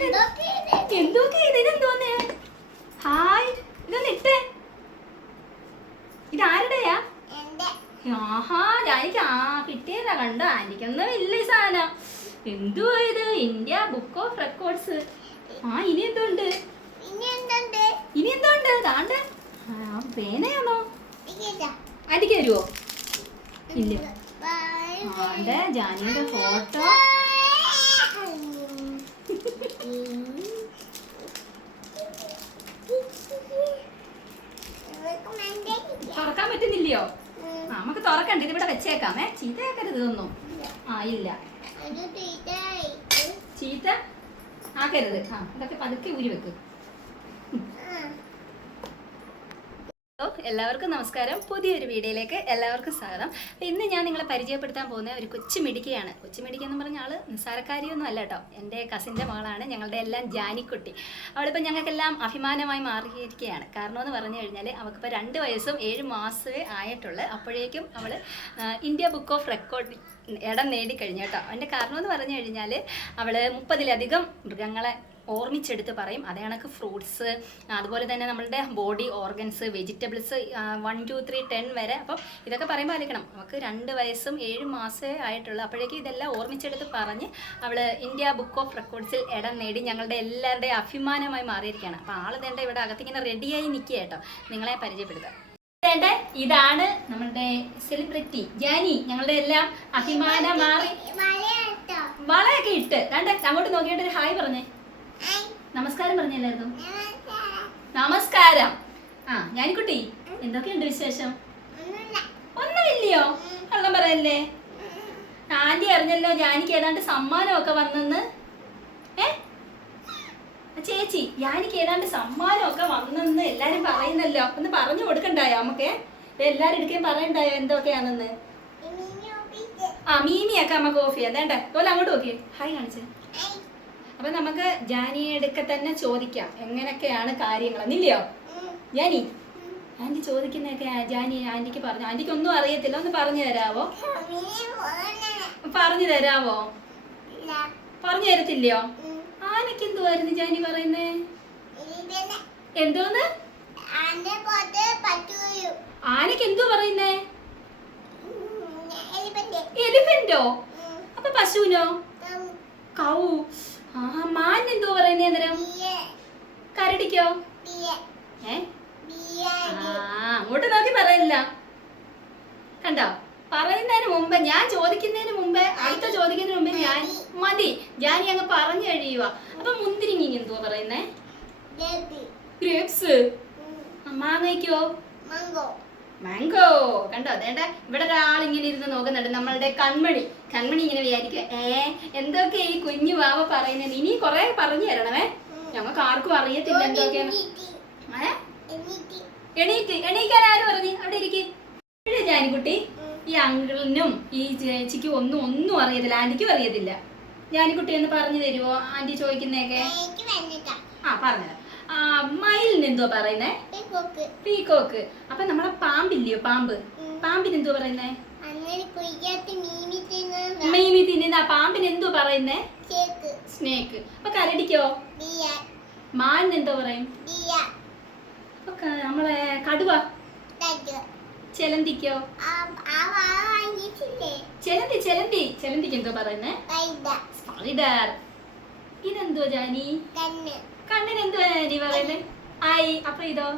എന്തൊക്കെ ഇതിനെന്തോന്നേ ഹായ് ഇതൊന്ന് ഇട്ടേ. ഇതാരുടെയാ? ആഹാ എനിക്ക് ആ കിട്ടിയതാ കണ്ടോ? ആന്റിക്കൊന്നും ഇല്ല ഈ സാധനം. എന്തുവാ ഇത്? ഇന്ത്യ ബുക്ക് ഓഫ് റെക്കോർഡ്സ് ആ ഇനി എന്തുണ്ട്? ഇനി എന്തുണ്ട്? താണ്ട് ആ പേനയാണോ ആന്റിക്ക് തരുവോ? ഇല്ല. ജാനിയുടെ ഫോട്ടോ തുറക്കാൻ പറ്റുന്നില്ലയോ? ആ നമുക്ക് തുറക്കണ്ട. ഇതിവിടെ വെച്ചേക്കാം. വെച്ചേക്കാമേ. ചീത്തയാക്കരുത് ഇതൊന്നും. ആ ഇല്ല. ചീത്ത ആക്കരുത്. ആ ഇതൊക്കെ പതുക്കെ ഊരി വെക്ക്. ഹലോ എല്ലാവർക്കും നമസ്കാരം. പുതിയൊരു വീഡിയോയിലേക്ക് എല്ലാവർക്കും സ്വാഗതം. ഇന്ന് ഞാൻ നിങ്ങളെ പരിചയപ്പെടുത്താൻ പോകുന്ന ഒരു കൊച്ചു മിടിക്കയാണ്. കൊച്ചു മിടിക്ക എന്ന് പറഞ്ഞ ആൾ നിസ്സാരക്കാരിയൊന്നും അല്ല കേട്ടോ. എന്റെ കസിന്റെ മകളാണ് ഞങ്ങളുടെ എല്ലാം ജാനിക്കുട്ടി. അവളിപ്പോൾ ഞങ്ങൾക്കെല്ലാം അഭിമാനമായി മാറിയിരിക്കുകയാണ്. കാരണം എന്ന് പറഞ്ഞു കഴിഞ്ഞാൽ അവൾക്കിപ്പോൾ രണ്ട് വയസ്സും ഏഴ് മാസമേ ആയിട്ടുള്ളൂ. അപ്പോഴേക്കും അവൾ ഇന്ത്യ ബുക്ക് ഓഫ് റെക്കോർഡ് ഇടം നേടിക്കഴിഞ്ഞു കേട്ടോ. അതിന്റെ കാരണം എന്ന് പറഞ്ഞു കഴിഞ്ഞാൽ അവൾ മുപ്പതിലധികം മൃഗങ്ങളെ ഓർമ്മിച്ചെടുത്ത് പറയും. അതേ കണക്ക് ഫ്രൂട്ട്സ് അതുപോലെ തന്നെ നമ്മളുടെ body organs vegetables one two three ten വരെ. അപ്പം ഇതൊക്കെ പറയുമ്പോൾ ആലോചിക്കണം. നമുക്ക് രണ്ട് വയസ്സും ഏഴ് മാസമേ ആയിട്ടുള്ളൂ. അപ്പോഴേക്കും ഇതെല്ലാം ഓർമ്മിച്ചെടുത്ത് പറഞ്ഞ് അവൾ ഇന്ത്യ ബുക്ക് ഓഫ് റെക്കോർഡ്സിൽ ഇടം നേടി ഞങ്ങളുടെ എല്ലാവരുടെയും അഭിമാനമായി മാറിയിരിക്കുകയാണ്. അപ്പോൾ ആൾ തേണ്ട ഇവിടെ അകത്തിങ്ങനെ റെഡിയായി നിൽക്കുക കേട്ടോ. നിങ്ങളെ പരിചയപ്പെടുത്തുക വേണ്ടേ ഇതാണ് നമ്മളുടെ സെലിബ്രിറ്റി ജാനി. ഞങ്ങളുടെ എല്ലാം അഭിമാനം മാറി വളയൊക്കെ ഇട്ട്. കണ്ടേ അങ്ങോട്ട് നോക്കിയിട്ട് ഒരു ഹായ് പറഞ്ഞേ. നമസ്കാരം പറഞ്ഞല്ലായിരുന്നു നമസ്കാരം. ആ ഞാനിക്കുട്ടി. എന്തൊക്കെയുണ്ട് വിശേഷം? ഒന്നുമില്ലയോ? കള്ളം പറയല്ലേ? ആന്റി അറിഞ്ഞല്ലോ ജാനിക്ക് ഏതാണ്ട് സമ്മാനമൊക്കെ വന്നെന്ന്. ഏ? ചേച്ചി ജാനിക്ക് ഏതാണ്ട് സമ്മാനമൊക്കെ വന്നെന്ന് എല്ലാരും പറയുന്നല്ലോ. ഒന്ന് പറഞ്ഞു കൊടുക്കണ്ടായോ നമുക്ക് എല്ലാരും എടുക്കുകയും പറയണ്ടായോ എന്തൊക്കെയാണെന്ന്? ആ മീമിയൊക്കെ നമുക്ക് കോഫി വേണ്ട ഓല അങ്ങോട്ട് നോക്കിയേ. ഹായ് കാണിച്ചേ. അപ്പൊ നമുക്ക് ജാനിയെടുക്കെ തന്നെ ചോദിക്കാം. എങ്ങനെയൊക്കെയാണ് കാര്യങ്ങൾ എന്നില്ലയോ ജാനി ആന്റി ചോദിക്കുന്നൊക്കെ ജാനി ആന്റിക്ക് പറഞ്ഞു. ആന്റിക്ക് ഒന്നും അറിയത്തില്ല. ഒന്ന് പറഞ്ഞു തരാവോ? പറഞ്ഞു തരാവോ? പറഞ്ഞു തരത്തില്ലയോ? ആനക്ക് എന്തുവായിരുന്നു ജാനി പറയുന്നേ? എന്തോന്ന്? ആനക്ക് എന്തോ പറയുന്നേ എലിഫന്റോ? അപ്പൊ പശുവിനോ? കൗ. ആ മാൻ എന്തോ പറയുന്നേ അന്നേരം? കരടിക്കോ? ഏ? ആ അങ്ങോട്ട് നോക്കി പറയില്ല കണ്ടോ? പറയുന്നതിന് മുമ്പ് ഞാൻ ചോദിക്കുന്നതിന് മുമ്പേ അടുത്ത ചോദിക്കുന്നതിന് മുമ്പേ ഞാൻ മതി. ഞാൻ അങ്ങ് പറഞ്ഞു കഴിയുക അപ്പൊ മുന്തിരിങ്ങി എന്തുവാ പറയുന്നേ? ഗ്രേപ്സ്. മാങ്ങയ്ക്കോ? മാംഗോ കണ്ടോ? അതേണ്ട ഇവിടെ ഒരാൾ ഇങ്ങനെ ഇരുന്ന് നോക്കുന്നുണ്ട് നമ്മളുടെ കൺമണി. കൺമണി ഇങ്ങനെ വിചാരിക്കുക ഏ എന്തൊക്കെ ഈ കുഞ്ഞു വാവ പറയുന്നത്? ഇനി കൊറേ പറഞ്ഞു തരണമേ. ഞങ്ങൾക്ക് ആർക്കും അറിയത്തില്ല എന്തൊക്കെയാണ് എണീറ്റ്. എണീക്കാൻ ആര് പറഞ്ഞു? അവിടെ ഇരിക്കേ. ജാനിക്കുട്ടി. ഈ അങ്കിളിനും ഈ ചേച്ചിക്കും ഒന്നും ഒന്നും അറിയത്തില്ല. ആന്റിക്കും അറിയത്തില്ല. ജാനിക്കുട്ടി ഒന്ന് പറഞ്ഞു തരുമോ ആന്റി ചോദിക്കുന്നേക്കെ ആ പറഞ്ഞുതരാം. ആ മയിലിന് എന്തോ പറയുന്നേ? പീക്കോക്ക് അപ്പൊ നമ്മളെ പാമ്പില്ലയോ പാമ്പ്? പാമ്പിന് എന്തോ പറയുന്നേ? മീമി തിന്നുന്ന പാമ്പിന് എന്തോ പറയുന്നേ? സ്നേക്ക് അപ്പൊ കരടിക്കോ? മാനിന് എന്തോ പറയും? നമ്മളെ കടുവ? ചെലന്തിക്കോ? ചെലന്തി ചെലന്തി. ചെലന്തിക്ക് എന്തോ പറയുന്നേ? സ്പൈഡർ ഇതെന്തോ ജാനി? കണ്ണിന് എന്തോ ജാനി പറയുന്നേ? ആയി അപ്പൊ ഇതോ?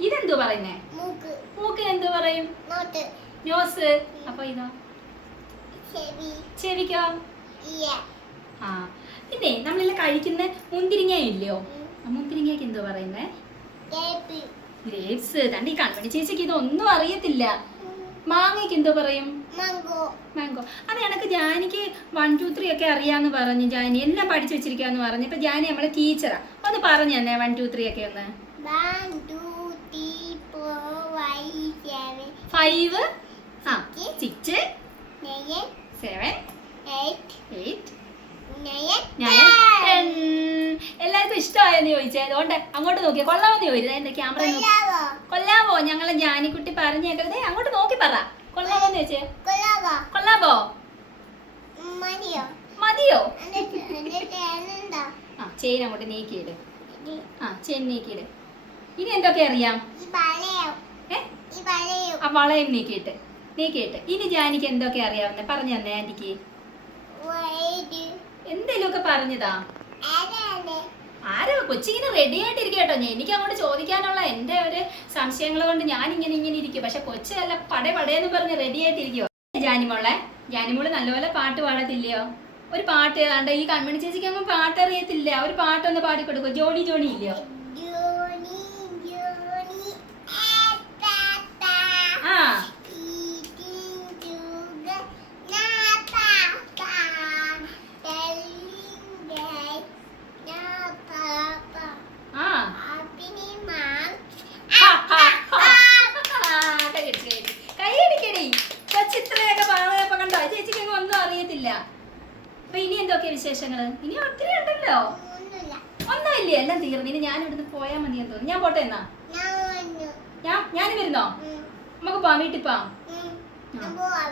ഇതെന്തോ പറയുന്നേ? മൂക്ക്. എന്തു പറയും? നോസ്. അപ്പൊ ഇതോ. ചെവിക്കോ? ആ. പിന്നെ നമ്മളെല്ലാം കഴിക്കുന്ന മുന്തിരിങ്ങ ഇല്ലയോ ആ മുന്തിരിങ്ങയ്ക്ക് എന്തോ പറയുന്നേ? ഗ്രേപ്സ്. തന്റെ ഈ കൺമണി ചേച്ചിക്ക് ഇതൊന്നും അറിയത്തില്ല. മാങ്ങയ്ക്ക് എന്തോ പറയും? മാങ്കോ. മാംഗോ അത് എനിക്ക് ജാനിക്ക് വൺ ടു ത്രീ ഒക്കെ അറിയാന്ന് പറഞ്ഞു ജാനി. എല്ലാം പഠിച്ചു വെച്ചിരിക്കാന്ന് പറഞ്ഞു. ഇപ്പൊ ജാനി നമ്മളെ ടീച്ചറാ ഒന്ന് പറഞ്ഞു തന്നെ വൺ ടു ത്രീ ഒക്കെ ഒന്ന്. ഫൈവ് ആ six seven eight eight nine. Ten ഇഷ്ടമായെന്ന് ചോദിച്ചേ അതുകൊണ്ട് അങ്ങോട്ട് നോക്കിയാ. കൊള്ളാമെന്ന് ചോദിച്ചത്. എന്റെ ക്യാമറ കൊല്ലാമോ? കൊല്ലാവോ ഞങ്ങളെ ജാനിക്കുട്ടി പറഞ്ഞേക്കരുത്. അങ്ങോട്ട് നോക്കി പറ. കൊള്ളാമോന്ന് ചോദിച്ചേ? കൊല്ലാമോ കൊള്ളാമോ മതിയോ? എന്നിട്ട് ചെയിൻ അങ്ങോട്ട് നീക്കിയിട്. ആ ചെയിൻ നീക്കിയിട്. ഇനി എന്തൊക്കെ അറിയാം? ആ വളയം നീക്കിയിട്ട്. നീക്കിയിട്ട്. ഇനി ജാനിക്ക് എന്തൊക്കെ അറിയാവുന്ന? പറഞ്ഞു തന്നെ ആന്റിക്ക് വൈഡ് എന്തെങ്കിലുമൊക്കെ പറഞ്ഞതാ? ആരോ? കൊച്ചിങ്ങനെ റെഡി ആയിട്ടിരിക്കും കേട്ടോ. ഞാൻ എനിക്ക് അങ്ങോട്ട് ചോദിക്കാനുള്ള എന്റെ ഒരു സംശയങ്ങൾ കൊണ്ട് ഞാൻ ഇങ്ങനെ ഇങ്ങനെ ഇരിക്കും പക്ഷെ കൊച്ചല്ല പടേ പടേന്ന് പറഞ്ഞ് റെഡി ആയിട്ടിരിക്കുവോ. ജാനിമോളെ ജാനിമോൾ നല്ലപോലെ പാട്ട് പാടത്തില്ലയോ? ഒരു പാട്ട് ഏതാണ്ട് ഈ കൺമണി ചേച്ചിക്ക് അങ്ങ് പാട്ട് അറിയത്തില്ല ഒരു പാട്ടൊന്ന് പാടിക്കൊടുക്കോ ജോണി ജോണി ഇല്ലയോ ജോണി ജോണി ആത്താത്ത ആ eating sugar na papa telling that na papa ആ happy mom ഹാ, ഹാ, ഹാ. ആ, കൈയടിച്ച് കൈയടി. കൈയടിക്കടി കൊച്ചു ഇത്രയൊക്കെ പാടുന്നപ്പോ കണ്ടോ ചേച്ചിക്ക് അങ്ങ് ഒന്നും അറിയത്തില്ല അപ്പൊ ഇനി വിശേഷങ്ങൾ? ഇനി ഒത്തിരി ഉണ്ടല്ലോ. ഒന്നുമില്ല. എല്ലാം തീർന്നു. ഇനി ഞാൻ ഇവിടുന്ന് പോയാൽ മതി എന്ന് തോന്നുന്നു. ഞാൻ പോട്ടെ എന്നാ? ഞാൻ ഞാൻ വരുന്നോ? നമുക്ക് പോവാം വീട്ടിൽ പോവാം.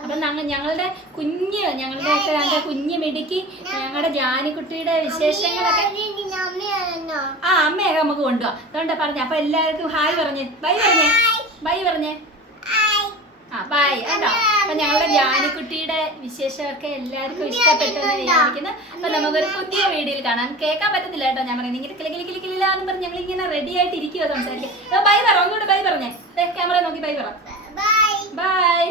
അപ്പൊ ഞങ്ങളുടെ കുഞ്ഞ് ഞങ്ങളുടെ ഒക്കെ കുഞ്ഞ് മിടുക്കി ഞങ്ങളുടെ ജാനിക്കുട്ടിയുടെ വിശേഷങ്ങളൊക്കെ ആ അമ്മയൊക്കെ നമുക്ക് കൊണ്ടുപോവാം അതുകൊണ്ടാ പറഞ്ഞ. അപ്പൊ എല്ലാവർക്കും ഹായ് പറഞ്ഞേ. ബൈ പറഞ്ഞേ. ബൈ പറഞ്ഞേ. ആ ബൈ. കേട്ടോ അപ്പൊ ഞങ്ങളുടെ ജാനിക്കുട്ടിയുടെ വിശേഷമൊക്കെ എല്ലാവർക്കും ഇഷ്ടപ്പെട്ടെന്ന് വിചാരിക്കുന്നു. അപ്പൊ നമുക്കൊരു പുതിയ വീഡിയോയിൽ കാണാം. കേൾക്കാൻ പറ്റത്തില്ല കേട്ടോ. ഞാൻ പറയുന്നത് ഇങ്ങനെ കിളി കിളി കിളി എന്ന് പറഞ്ഞ് ഞങ്ങൾ ഇങ്ങനെ റെഡി ആയിട്ട് ഇരിക്കുവോ സംസാരിക്കാം ബൈ പറ ഒന്നുകൂടെ ബൈ പറഞ്ഞേ. ക്യാമറ നോക്കി ബൈ പറ. ബൈ.